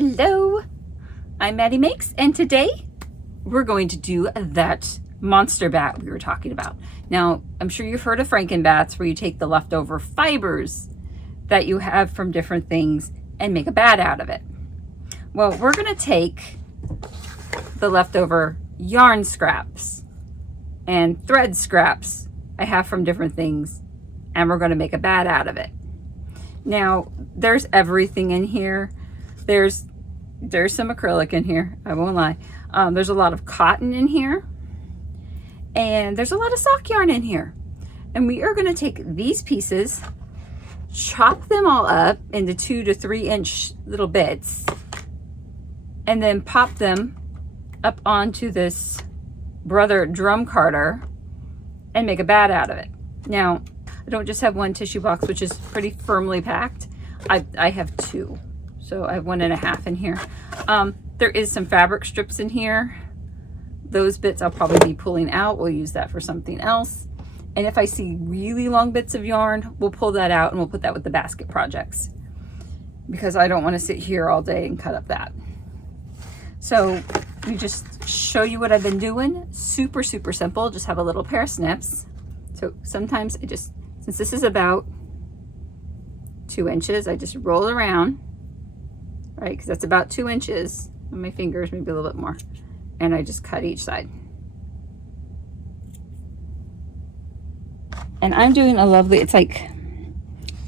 Hello, I'm Matti Makes, and today we're going to do that monster bat we were talking about. Now, I'm sure you've heard of Frankenbats, where you take the leftover fibers that you have from different things and make a bat out of it. Well, we're going to take the leftover yarn scraps and thread scraps I have from different things, and we're going to make a bat out of it. Now, there's everything in here. There's some acrylic in here, I won't lie. There's a lot of cotton in here, and there's a lot of sock yarn in here. And we are going to take these pieces, chop them all up into 2 to 3 inch little bits, and then pop them up onto this Brother drum carder and make a bat out of it. Now, I don't just have one tissue box, which is pretty firmly packed. I have 2. So I have 1.5 in here. There is some fabric strips in here. Those bits I'll probably be pulling out. We'll use that for something else. And if I see really long bits of yarn, we'll pull that out and we'll put that with the basket projects, because I don't want to sit here all day and cut up that. So we just show you what I've been doing. Super, super simple. Just have a little pair of snips. So sometimes since this is about 2 inches, I just roll around, right? Because that's about 2 inches on my fingers, maybe a little bit more. And I just cut each side. And I'm doing a lovely, it's like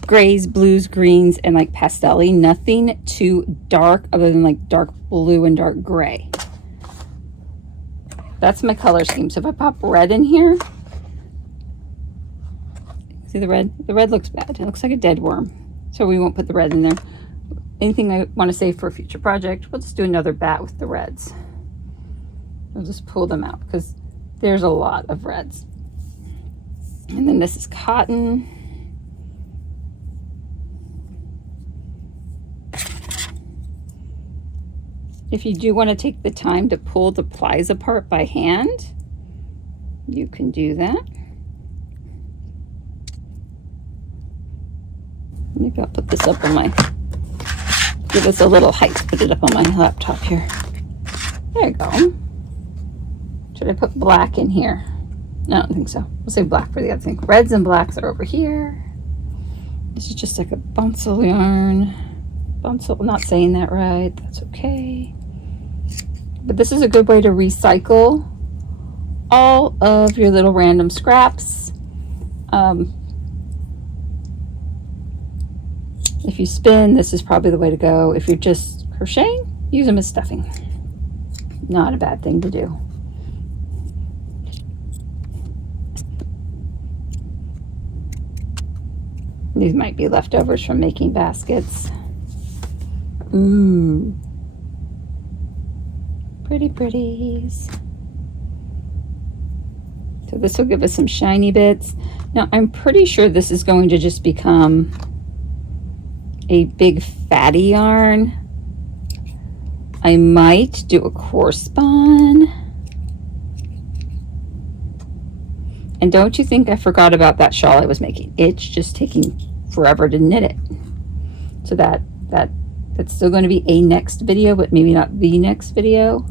grays, blues, greens, and like pastel-y. Nothing too dark other than like dark blue and dark gray. That's my color scheme. So if I pop red in here, see the red? The red looks bad. It looks like a dead worm. So we won't put the red in there. Anything I want to save for a future project, we'll just do another bat with the reds. We'll just pull them out because there's a lot of reds. And then this is cotton. If you do want to take the time to pull the plies apart by hand, you can do that. Maybe I'll put this up on my, give us a little height, put it up on my laptop here. There you go. Should I put black in here? No, I don't think so. We'll say black for the other thing. Reds and blacks are over here. This is just like a bunsel yarn. Bunsel, not saying that right. That's okay. But this is a good way to recycle all of your little random scraps. If you spin, this is probably the way to go. If you're just crocheting, use them as stuffing. Not a bad thing to do. These might be leftovers from making baskets. Ooh. Pretty pretties. So this will give us some shiny bits. Now I'm pretty sure this is going to just become a big fatty yarn. I might do a correspond. And don't you think I forgot about that shawl I was making. It's just taking forever to knit it. So that's still going to be a next video, but maybe not the next video.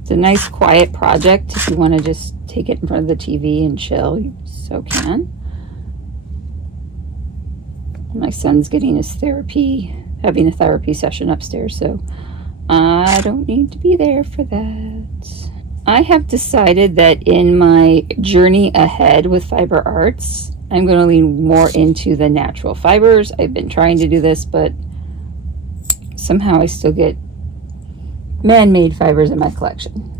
It's a nice quiet project. If you want to just take it in front of the TV and chill, you so can. My son's getting his having a therapy session upstairs, so I don't need to be there for that. I have decided that in my journey ahead with fiber arts, I'm going to lean more into the natural fibers. I've been trying to do this, but somehow I still get man-made fibers in my collection.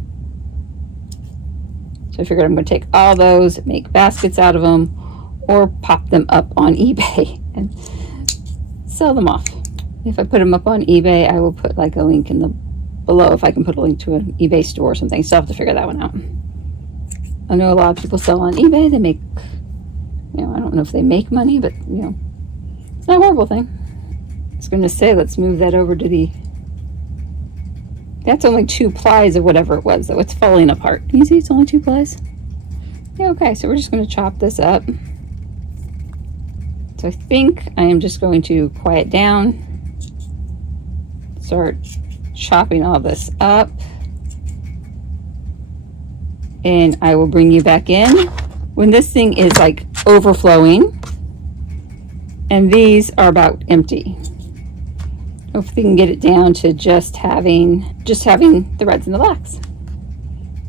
So I figured I'm going to take all those, make baskets out of them, or pop them up on eBay and sell them off. If I put them up on eBay, I will put like a link in the below if I can put a link to an eBay store or something. Still have to figure that one out. I know a lot of people sell on eBay. They make, I don't know if they make money, but it's not a horrible thing. I was going to say, let's move that over to the That's only 2 plies of whatever it was, though. It's falling apart. Can you see it's only 2 plies? Yeah, okay, so we're just going to chop this up. So I think I am just going to quiet down, start chopping all this up, and I will bring you back in when this thing is like overflowing and these are about empty. Hopefully we can get it down to just having the reds and the blacks.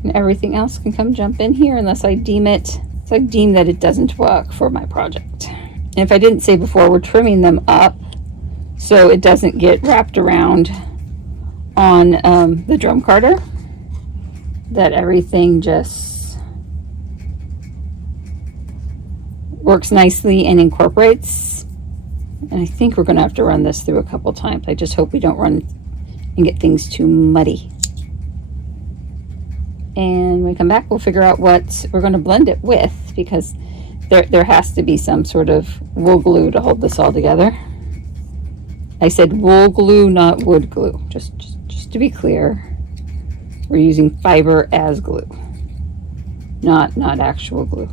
And everything else can come jump in here unless I deem that it doesn't work for my project. And if I didn't say before, we're trimming them up so it doesn't get wrapped around on the drum carder, that everything just works nicely and incorporates. And I think we're going to have to run this through a couple times. I just hope we don't run and get things too muddy. And when we come back, we'll figure out what we're going to blend it with, because there has to be some sort of wool glue to hold this all together. I said wool glue, not wood glue. Just to be clear, we're using fiber as glue, not actual glue.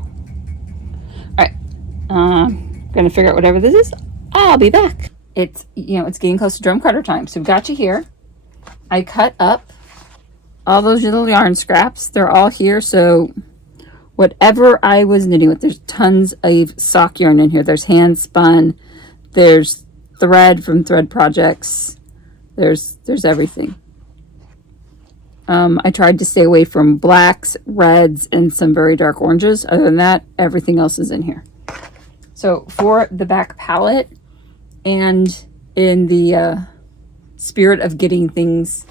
All right, gonna figure out whatever this is. I'll be back. It's getting close to drum cutter time, so we've got you here. I cut up all those little yarn scraps. They're all here, so whatever I was knitting with, there's tons of sock yarn in here. There's hand spun, there's thread from thread projects, there's everything. I tried to stay away from blacks, reds, and some very dark oranges. Other than that, everything else is in here. So for the back palette, and in the spirit of getting things,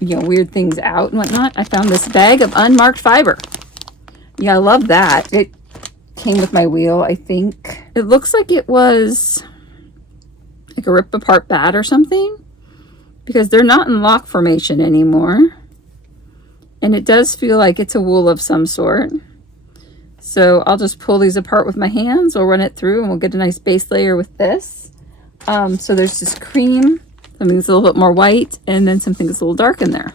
weird things out and whatnot, I found this bag of unmarked fiber. Yeah, I love that. It came with my wheel, I think. It looks like it was like a rip apart bat or something, because they're not in lock formation anymore. And it does feel like it's a wool of some sort. So I'll just pull these apart with my hands. We'll run it through and we'll get a nice base layer with this. So there's this cream, something that's a little bit more white, and then something that's a little dark in there.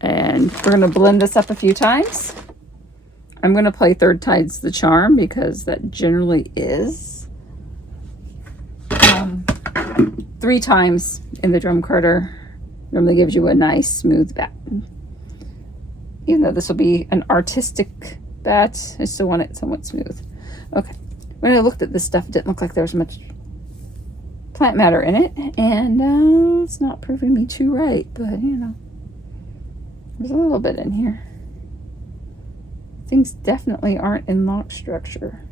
And we're going to blend this up a few times. I'm going to play third time's the charm, because that generally is 3 times in the drum carder. Normally gives you a nice smooth bat. Even though this will be an artistic bat, I still want it somewhat smooth. Okay, when I looked at this stuff, it didn't look like there was much plant matter in it, and it's not proving me too right, but there's a little bit in here. Things definitely aren't in lock structure.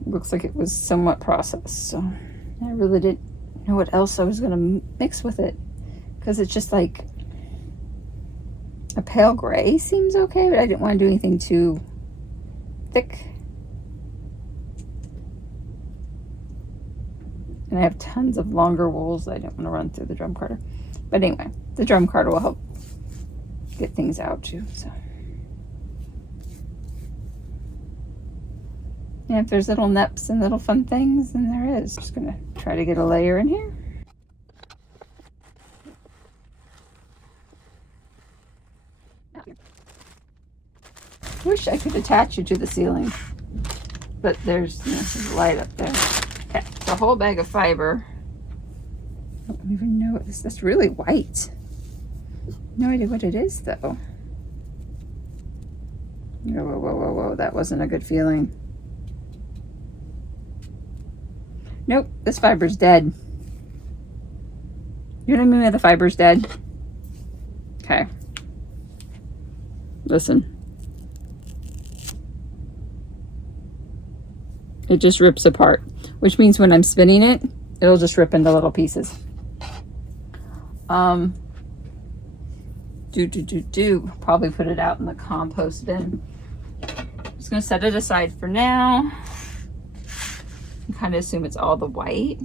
It looks like it was somewhat processed, so I really didn't know what else I was going to mix with it, because it's just like a pale gray seems okay, but I didn't want to do anything too thick. And I have tons of longer wools that I didn't want to run through the drum carder. But anyway, the drum carder will help get things out too. So, and if there's little neps and little fun things, then there is. Just gonna try to get a layer in here. Wish I could attach you to the ceiling, but there's a light up there. Okay, it's a whole bag of fiber. I don't even know what this is. That's really white. No idea what it is though. Whoa, that wasn't a good feeling. Nope, this fiber's dead. You know what I mean by the fiber's dead? Okay. Listen. It just rips apart, which means when I'm spinning it, it'll just rip into little pieces. Probably put it out in the compost bin. Just gonna set it aside for now. And kind of assume it's all the white.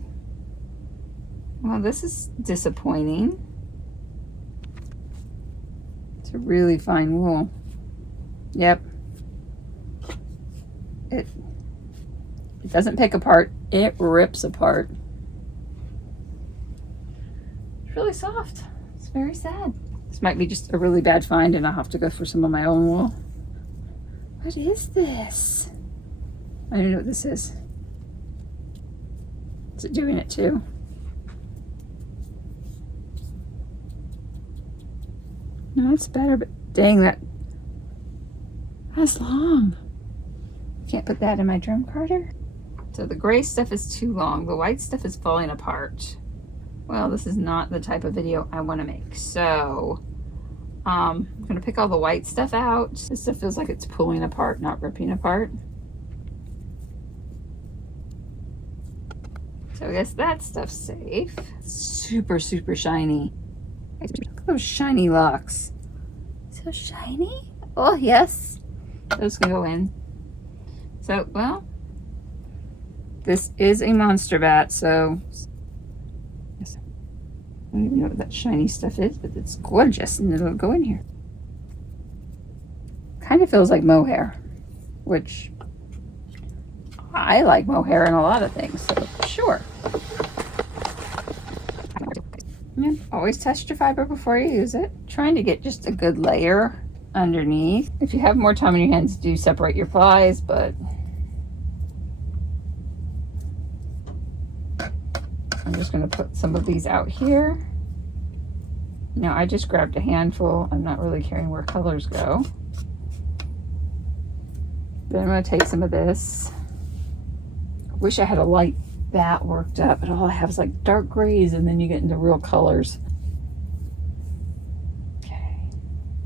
Well, this is disappointing. It's a really fine wool. Yep. It doesn't pick apart, it rips apart. It's really soft. It's very sad. This might be just a really bad find, and I'll have to go for some of my own wool. What is this? I don't know what this is. Is it doing it too? No, it's better, but dang, that's long. Can't put that in my drum carder. So the gray stuff is too long. The white stuff is falling apart. Well, this is not the type of video I want to make. So I'm gonna pick all the white stuff out. This stuff feels like it's pulling apart, not ripping apart. So I guess that stuff's safe. Super, super shiny. Look at those shiny locks. So shiny. Oh, yes. Those can go in. So, well, this is a monster bat, so I don't even know what that shiny stuff is, but it's gorgeous and it'll go in here. Kind of feels like mohair, which I like mohair in a lot of things, so sure. Yeah, always test your fiber before you use it. Trying to get just a good layer underneath. If you have more time on your hands, do separate your flies, but I'm just going to put some of these out here. Now I just grabbed a handful. I'm not really caring where colors go. Then I'm going to take some of this. I wish I had a light bat worked up, but all I have is like dark grays, and then you get into real colors. Okay.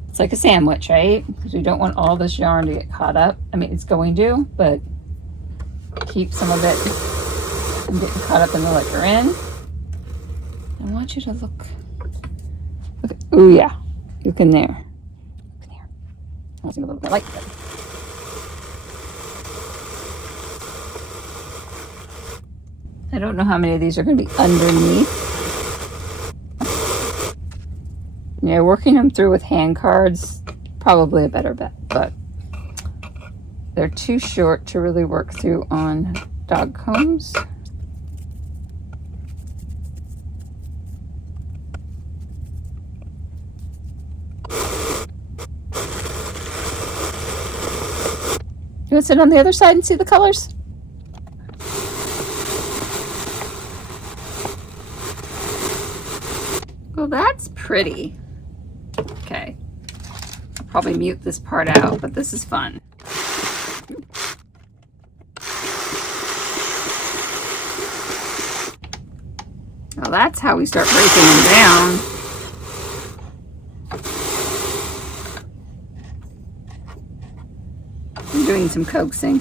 It's like a sandwich, right? Because we don't want all this yarn to get caught up. I mean, it's going to, but keep some of it from getting caught up in the liquor in. I want you to look. Oh yeah, look in there. Look in there. I want to see a little bit light there. I don't know how many of these are going to be underneath. Yeah, working them through with hand cards, probably a better bet, but they're too short to really work through on dog combs. You want to sit on the other side and see the colors? Well, that's pretty. Okay. I'll probably mute this part out, but this is fun. Well, that's how we start breaking them down. I'm doing some coaxing.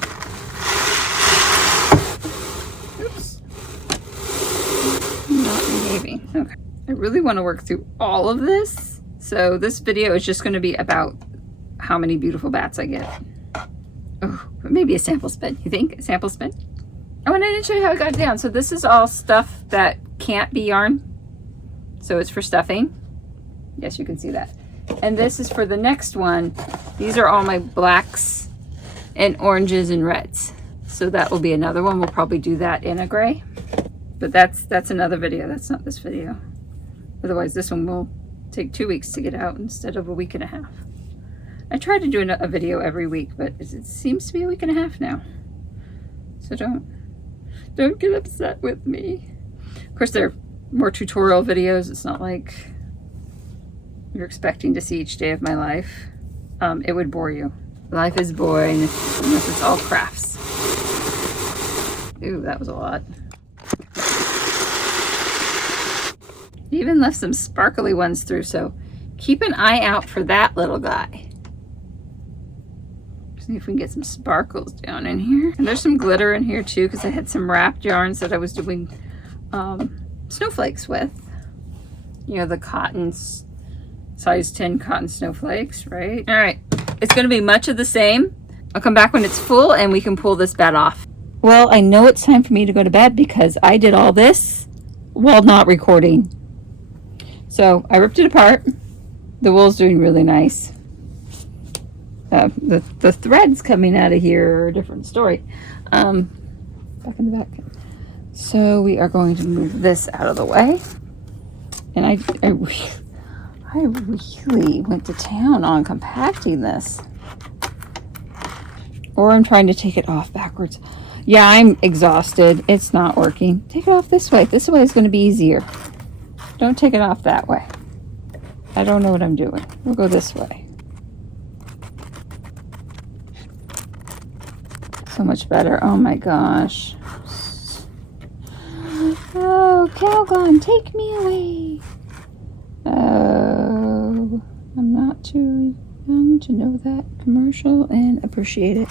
Oops. Not behaving. Okay. I really want to work through all of this. So this video is just going to be about how many beautiful bats I get. Oh, maybe a sample spin. You think? A sample spin? Oh, and I didn't show you how I got it down. So this is all stuff that can't be yarn. So it's for stuffing. Yes, you can see that. And this is for the next one. These are all my blacks and oranges and reds. So that will be another one. We'll probably do that in a gray. But that's another video. That's not this video. Otherwise, this one will take 2 weeks to get out instead of a week and a half. I try to do a video every week, but it seems to be a week and a half now. So don't get upset with me. Of course, they're more tutorial videos. It's not like you're expecting to see each day of my life. It would bore you. Life is boring unless it's all crafts. Ooh, that was a lot. Even left some sparkly ones through, so keep an eye out for that little guy. See if we can get some sparkles down in here. And there's some glitter in here too, because I had some wrapped yarns that I was doing snowflakes with. You know, the cotton, size 10 cotton snowflakes, right? All right, it's gonna be much of the same. I'll come back when it's full and we can pull this bat off. Well, I know it's time for me to go to bed because I did all this while not recording. So I ripped it apart. The wool's doing really nice. The threads coming out of here are a different story. Back in the back. So we are going to move this out of the way. And I really went to town on compacting this. Or I'm trying to take it off backwards. Yeah, I'm exhausted. It's not working. Take it off this way. This way is going to be easier. Don't take it off that way. I don't know what I'm doing. We'll go this way. So much better. Oh my gosh. Oh, Calgon, take me away. Oh, I'm not too young to know that commercial and appreciate it.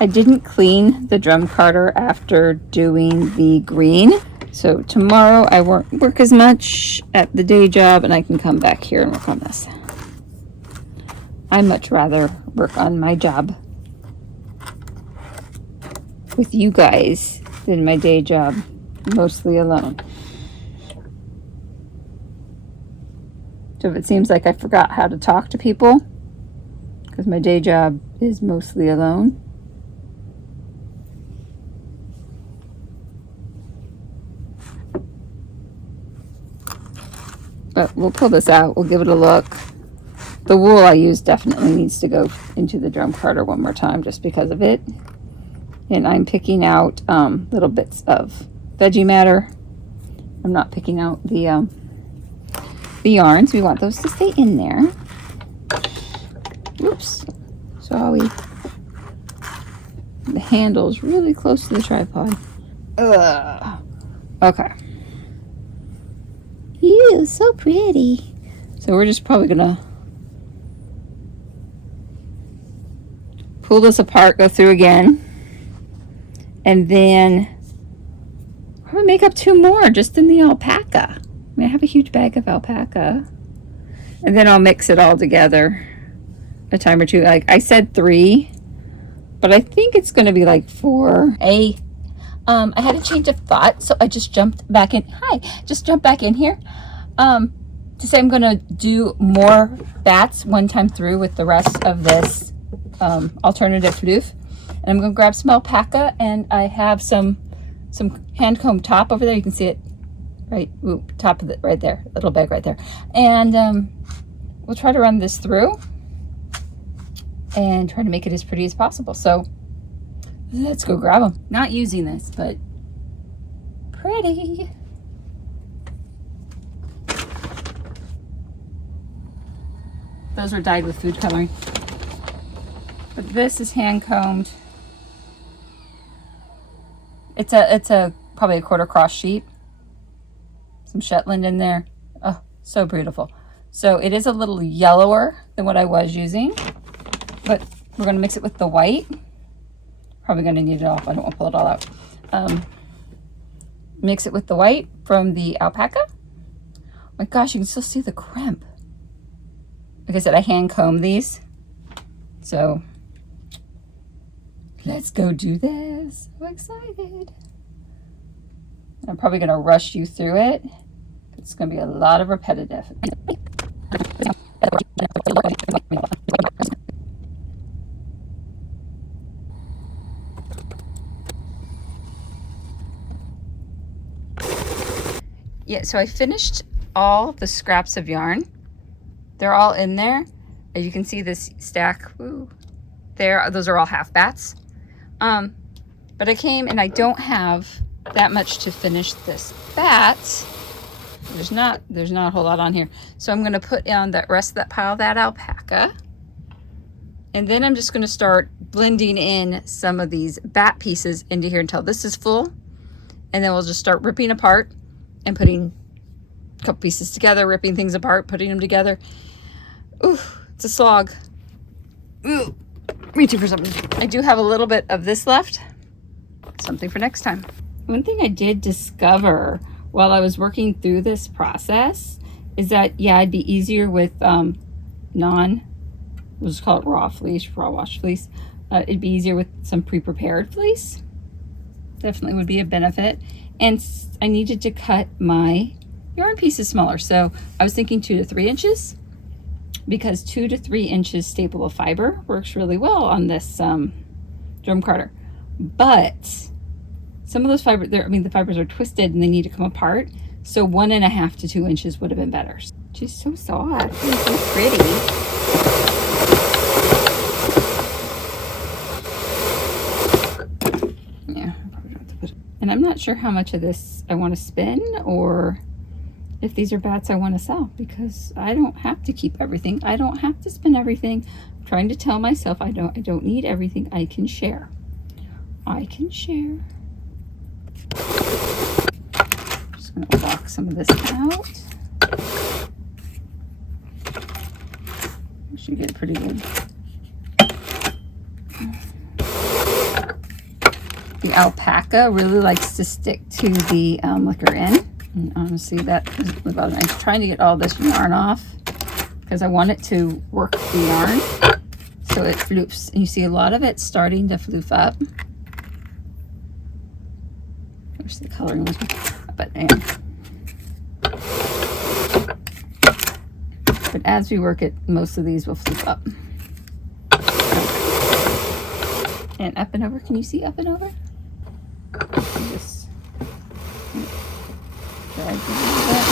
I didn't clean the drum carder after doing the green. So tomorrow I won't work as much at the day job and I can come back here and work on this. I much rather work on my job with you guys than my day job mostly alone. So if it seems like I forgot how to talk to people because my day job is mostly alone, but we'll pull this out. We'll give it a look. The wool I use definitely needs to go into the drum carder one more time just because of it. And I'm picking out little bits of veggie matter. I'm not picking out the yarns. We want those to stay in there. Oops. Sorry. The handle's really close to the tripod. Ugh. Okay. Ew, so pretty. So we're just probably gonna pull this apart, go through again, and then I'm gonna make up 2 more just in the alpaca. I mean, I have a huge bag of alpaca, and then I'll mix it all together a time or 2. Like I said 3, but I think it's gonna be like 4. I had a change of thought, so I just jumped back in. Just jumped back in here to say I'm gonna do more bats one time through with the rest of this alternative floof. And I'm gonna grab some alpaca, and I have some hand comb top over there. You can see it right, top of it right there, little bag right there. And we'll try to run this through and try to make it as pretty as possible. So let's go grab them. Not using this, but pretty. Those were dyed with food coloring. But this is hand combed. It's a probably a 1/4 cross sheep. Some Shetland in there. Oh, so beautiful. So it is a little yellower than what I was using, but we're gonna mix it with the white. Probably gonna need it off. I don't want to pull it all out. Mix it with the white from the alpaca. Oh my gosh, you can still see the crimp. Like I said, I hand comb these. So let's go do this. So excited. I'm probably gonna rush you through it. It's gonna be a lot of repetitive. Yeah, so I finished all the scraps of yarn. They're all in there. As you can see, this stack, there, those are all half bats. But I came and I don't have that much to finish this bat. There's not a whole lot on here. So I'm gonna put on the rest of that pile of that alpaca. And then I'm just gonna start blending in some of these bat pieces into here until this is full. And then we'll just start ripping apart and putting a couple pieces together, ripping things apart, putting them together. Ooh, it's a slog. Ooh, reaching for something. I do have a little bit of this left. Something for next time. One thing I did discover while I was working through this process is that, yeah, it'd be easier with we'll just call it raw fleece, raw wash fleece. It'd be easier with some pre-prepared fleece. Definitely would be a benefit. And I needed to cut my yarn pieces smaller. So I was thinking 2 to 3 inches because 2 to 3 inches staple of fiber works really well on this drum carder. But some of those fibers, the fibers are twisted and they need to come apart. So 1.5 to 2 inches would have been better. She's so soft. She's so pretty. sure how much of this I want to spin, or if these are bats I want to sell, because I don't have to keep everything. I don't have to spin everything. I'm trying to tell myself I don't need everything. I can share. I can share. Just gonna walk some of this out. We should get pretty good. The alpaca really likes to stick to the liquor in. And honestly, that is about it. I'm trying to get all this yarn off because I want it to work the yarn so it floops. And you see a lot of it starting to floof up. There's the coloring, but anyway. But as we work it, most of these will floof up. And up and over. Can you see up and over? Just drag it a little bit.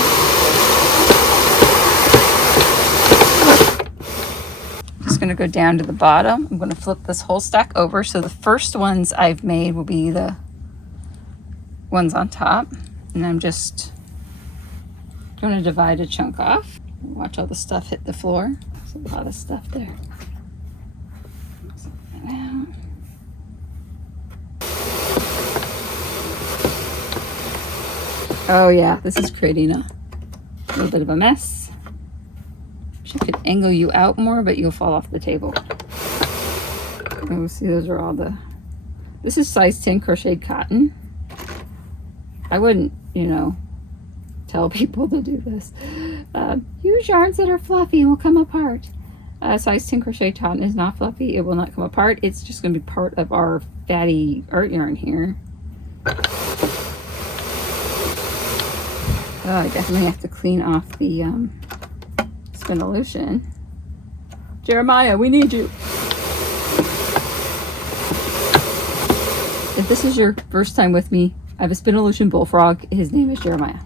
Just going to go down to the bottom. I'm going to flip this whole stack over. So the first ones I've made will be the ones on top. And I'm just going to divide a chunk off. Watch all the stuff hit the floor. There's a lot of stuff there. Oh yeah, this is creating a little bit of a mess. Wish I could angle you out more, but you'll fall off the table. Oh, see, those are all the... This is size 10 crocheted cotton. I wouldn't, you know, tell people to do this. Use yarns that are fluffy and will come apart. Size 10 crocheted cotton is not fluffy. It will not come apart. It's just going to be part of our fatty art yarn here. Oh, I definitely have to clean off the Spinolution. Jeremiah, we need you. If this is your first time with me, I have a Spinolution bullfrog. His name is Jeremiah.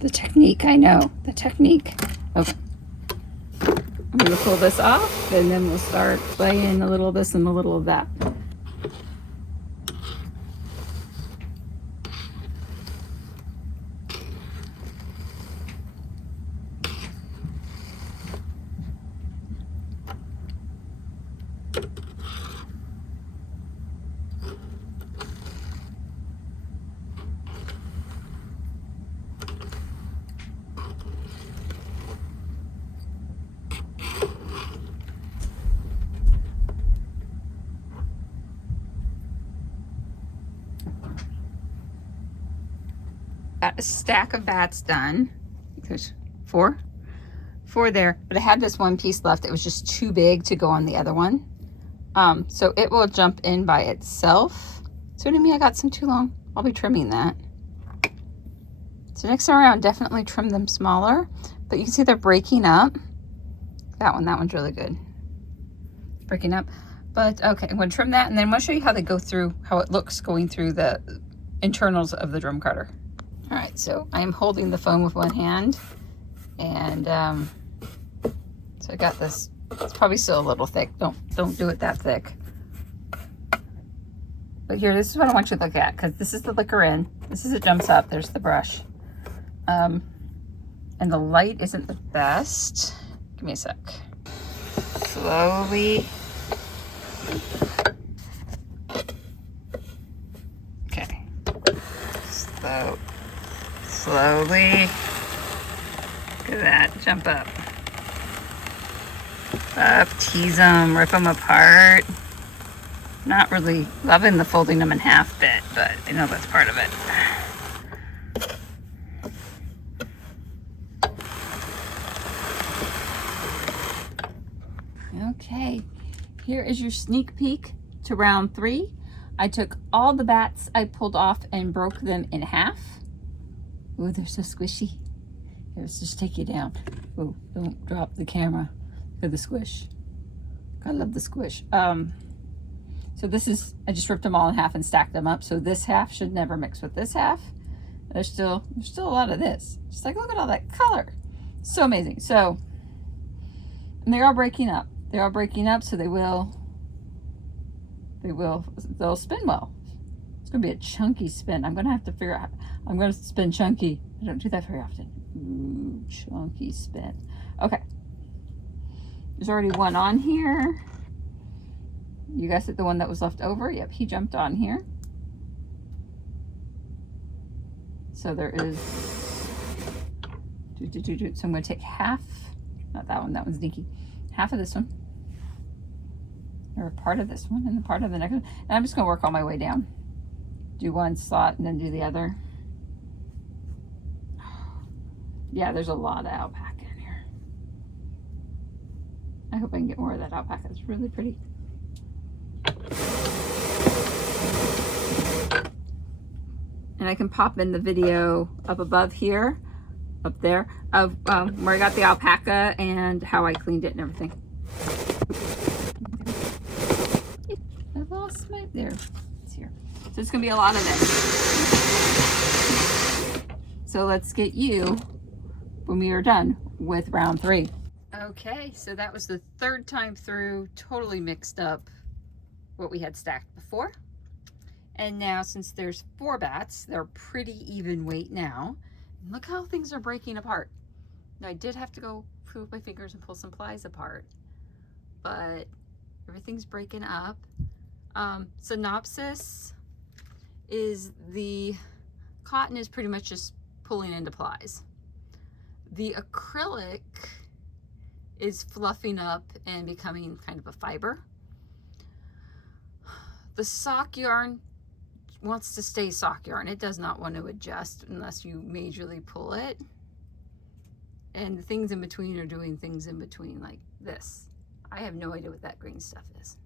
The technique, I know. The technique. Okay. I'm going to pull this off, and then we'll start playing a little of this and a little of that. Got a stack of bats done. There's four there, but I had this one piece left. It was just too big to go on the other one. So it will jump in by itself. So to me, I got some too long. I'll be trimming that. So next time around, definitely trim them smaller, but you can see they're breaking up. That one's really good. Breaking up. But okay, I'm going to trim that, and then I'm going to show you how they go through, how it looks going through the internals of the drum cutter. All right, so I am holding the foam with one hand, and so I got this. It's probably still a little thick. Don't do it that thick. But here, this is what I want you to look at, because this is the liquor in. This is it jumps up. There's the brush, and the light isn't the best. Give me a sec. Slowly. Okay. Slowly. Look at that. Jump up. Up, tease them, rip them apart. Not really loving the folding them in half bit, but I know that's part of it. Okay, here is your sneak peek to round 3. I took all the bats I pulled off and broke them in half. Ooh, they're so squishy. Here, let's just take you down. Ooh, don't drop the camera. Look at the squish. I love the squish. So this is, I just ripped them all in half and stacked them up. So this half should never mix with this half. There's still a lot of this. Just like, look at all that color. So amazing. So, and they're all breaking up. They're all breaking up, so they'll spin well. It's gonna be a chunky spin. I'm gonna have to figure out, I'm gonna spin chunky. I don't do that very often. Ooh, chunky spin. Okay. There's already one on here. You guys hit the one that was left over. Yep, he jumped on here. So there is, so I'm gonna take half, not that one, that one's sneaky. Half of this one, or part of this one, and the part of the next one. And I'm just gonna work all my way down. Do one slot and then do the other. Yeah, there's a lot of alpaca in here. I hope I can get more of that alpaca. It's really pretty. And I can pop in the video up above here, up there, of where I got the alpaca and how I cleaned it and everything. I lost my, there, it's here. So it's gonna be a lot of this. So let's get you when we are done with round 3. Okay, so that was the 3rd time through, totally mixed up what we had stacked before. And now, since there's 4 bats, they're pretty even weight now. And look how things are breaking apart. Now, I did have to go through with my fingers and pull some plies apart, but everything's breaking up. Synopsis is the cotton is pretty much just pulling into plies. The acrylic is fluffing up and becoming kind of a fiber. The sock yarn wants to stay sock yarn. It does not want to adjust unless you majorly pull it. And the things in between are doing things in between, like this. I have no idea what that green stuff is.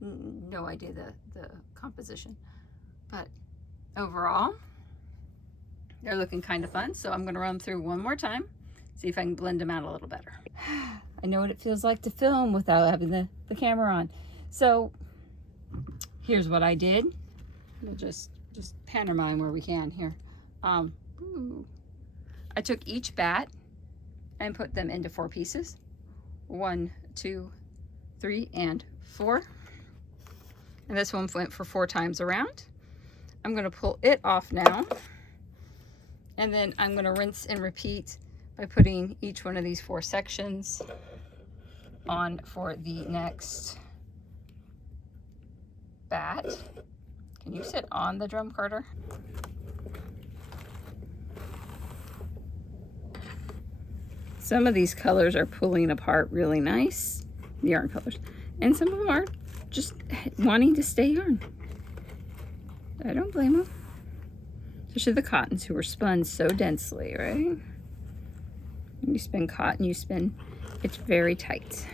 No idea the composition. But overall, they're looking kind of fun. So I'm going to run through one more time, see if I can blend them out a little better. I know what it feels like to film without having the camera on. So here's what I did. We'll just pantomime where we can here. I took each bat and put them into 4 pieces. 1, 2, 3, and 4. And this one went for 4 times around. I'm going to pull it off now. And then I'm going to rinse and repeat by putting each one of these 4 sections on for the next bat. Can you sit on the drum, Carter? Some of these colors are pulling apart really nice, the yarn colors. And some of them are just wanting to stay yarn. I don't blame them. Especially the cottons who were spun so densely, right? When you spin cotton, it's very tight.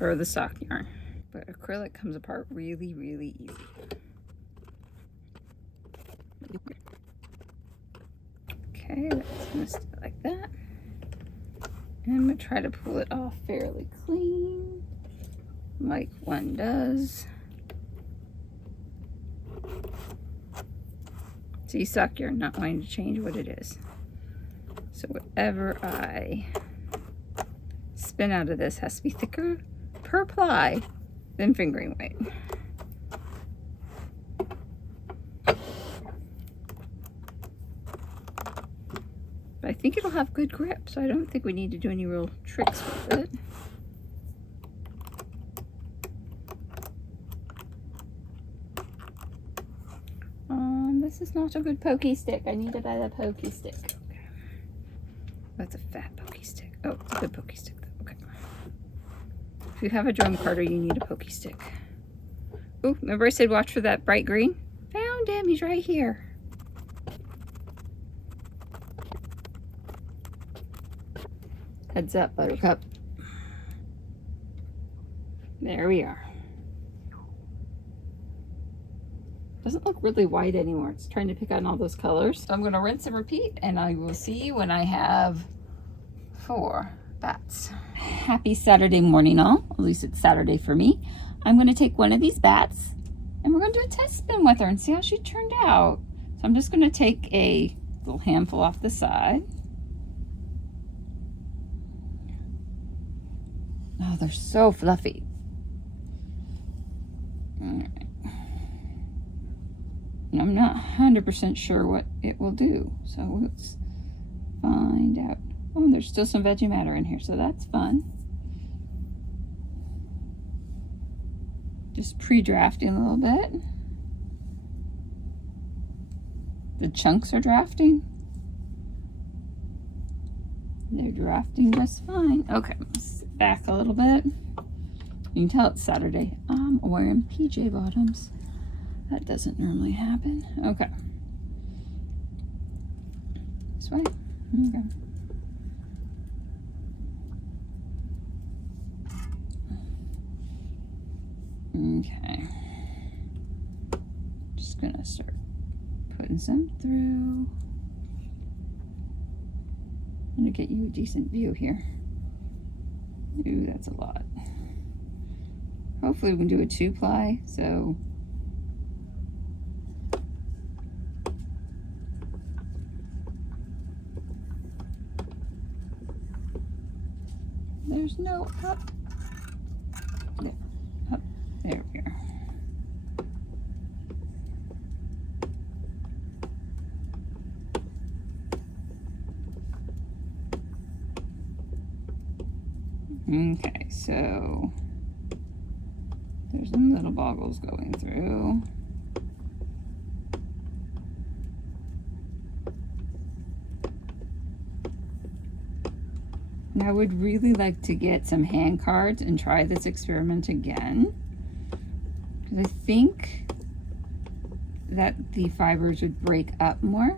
Or the sock yarn. But acrylic comes apart really, really easy. Okay, that's gonna stay like that. And I'm gonna try to pull it off fairly clean, like one does. See, sock yarn, not wanting to change what it is. So whatever I spin out of this has to be thicker per ply than fingering weight. But I think it'll have good grip, so I don't think we need to do any real tricks with it. This is not a good pokey stick. I need to buy the pokey stick. Okay. That's a fat pokey stick. Oh, it's a good pokey stick though. Okay. If you have a drum, Carter, you need a pokey stick. Oh, remember I said watch for that bright green? Found him. He's right here. Heads up, Buttercup. There we are. Doesn't look really white anymore. It's trying to pick on all those colors. So I'm going to rinse and repeat, and I will see you when I have 4 bats. Happy Saturday morning, all. At least it's Saturday for me. I'm going to take one of these bats, and we're going to do a test spin with her and see how she turned out. So I'm just going to take a little handful off the side. Oh, they're so fluffy. All right. And I'm not 100% sure what it will do. So let's find out. Oh, there's still some veggie matter in here, so that's fun. Just pre-drafting a little bit. The chunks are drafting. They're drafting just fine. Okay, let's sit back a little bit. You can tell it's Saturday. I'm wearing PJ bottoms. That doesn't normally happen. Okay. This way. Okay. Okay. Just gonna start putting some through. I'm gonna get you a decent view here. Ooh, that's a lot. Hopefully we can do a 2-ply, so there's no up. There, up, there we are. Okay, so there's some little boggles going through. And I would really like to get some hand cards and try this experiment again, because I think that the fibers would break up more.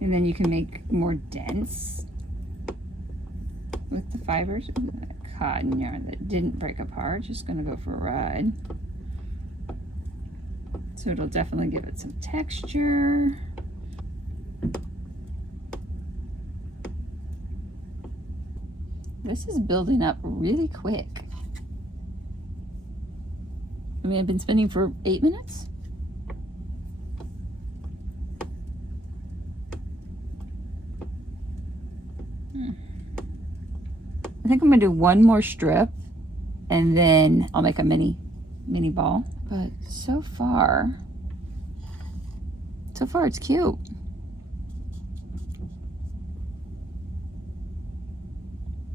And then you can make more dense with the fibers. Ooh, that cotton yarn that didn't break apart, just gonna go for a ride. So it'll definitely give it some texture. This is building up really quick. I mean, I've been spinning for 8 minutes. I think I'm gonna do one more strip and then I'll make a mini ball. But so far it's cute.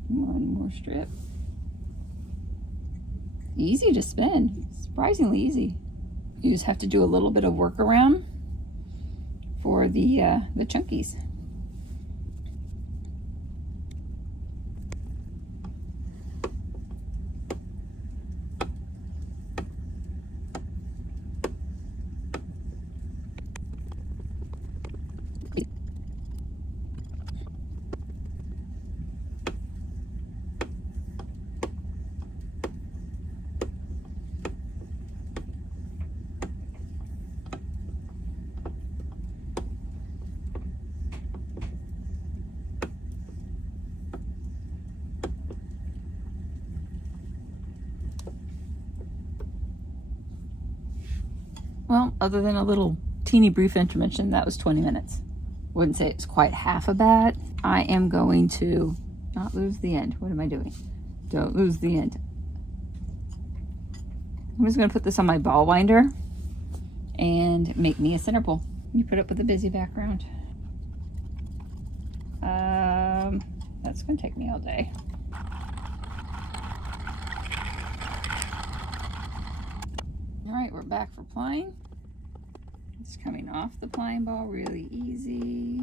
One more strip. Easy to spin, surprisingly easy. You just have to do a little bit of workaround for the chunkies. Well, other than a little teeny brief intermission, that was 20 minutes. Wouldn't say it's quite half a bat. I am going to not lose the end. What am I doing? Don't lose the end. I'm just going to put this on my ball winder and make me a center pole. You put up with a busy background. That's going to take me all day. All right, we're back for plying. It's coming off the plying ball really easy.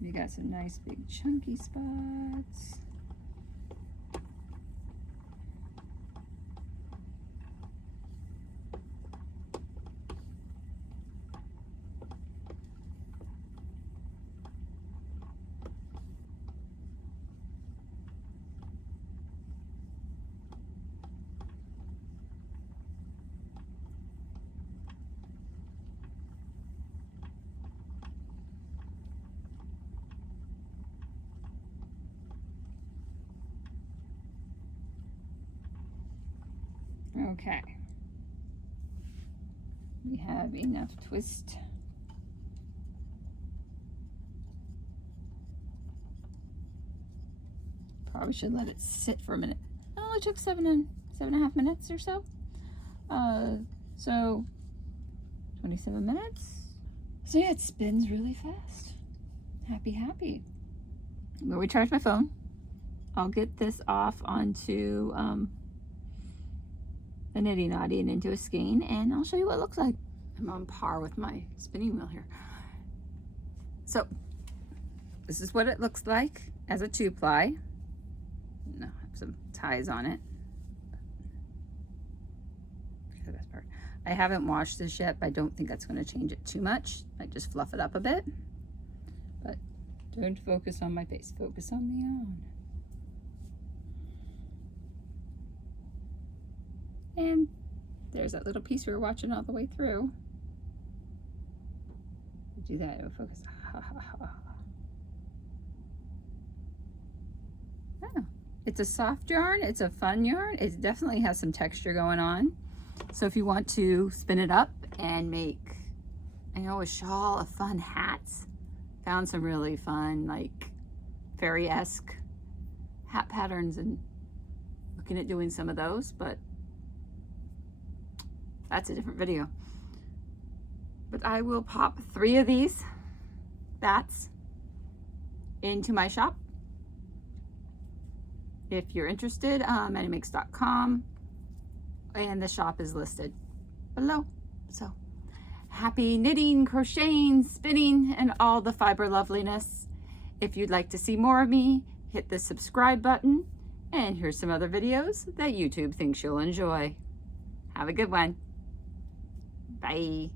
You got some nice big chunky spots. Okay. We have enough twist. Probably should let it sit for a minute. It only took 7.5 minutes or so. So 27 minutes. So yeah, it spins really fast. Happy. I'm gonna recharge my phone. I'll get this off onto a nitty knotty and into a skein, and I'll show you what it looks like. I'm on par with my spinning wheel here. So this is what it looks like as a 2-ply. No, I have some ties on it. The best part. I haven't washed this yet, but I don't think that's going to change it too much. I just fluff it up a bit. But don't focus on my face. Focus on the yarn. And there's that little piece we were watching all the way through. Do that, it'll focus. Oh, it's a soft yarn, it's a fun yarn. It definitely has some texture going on. So if you want to spin it up and make, a shawl, a fun hat. Found some really fun, like fairy-esque hat patterns and looking at doing some of those, but that's a different video. But I will pop 3 of these bats into my shop. If you're interested, mattimakes.com, and the shop is listed below. So happy knitting, crocheting, spinning, and all the fiber loveliness. If you'd like to see more of me, hit the subscribe button, and here's some other videos that YouTube thinks you'll enjoy. Have a good one. Bye.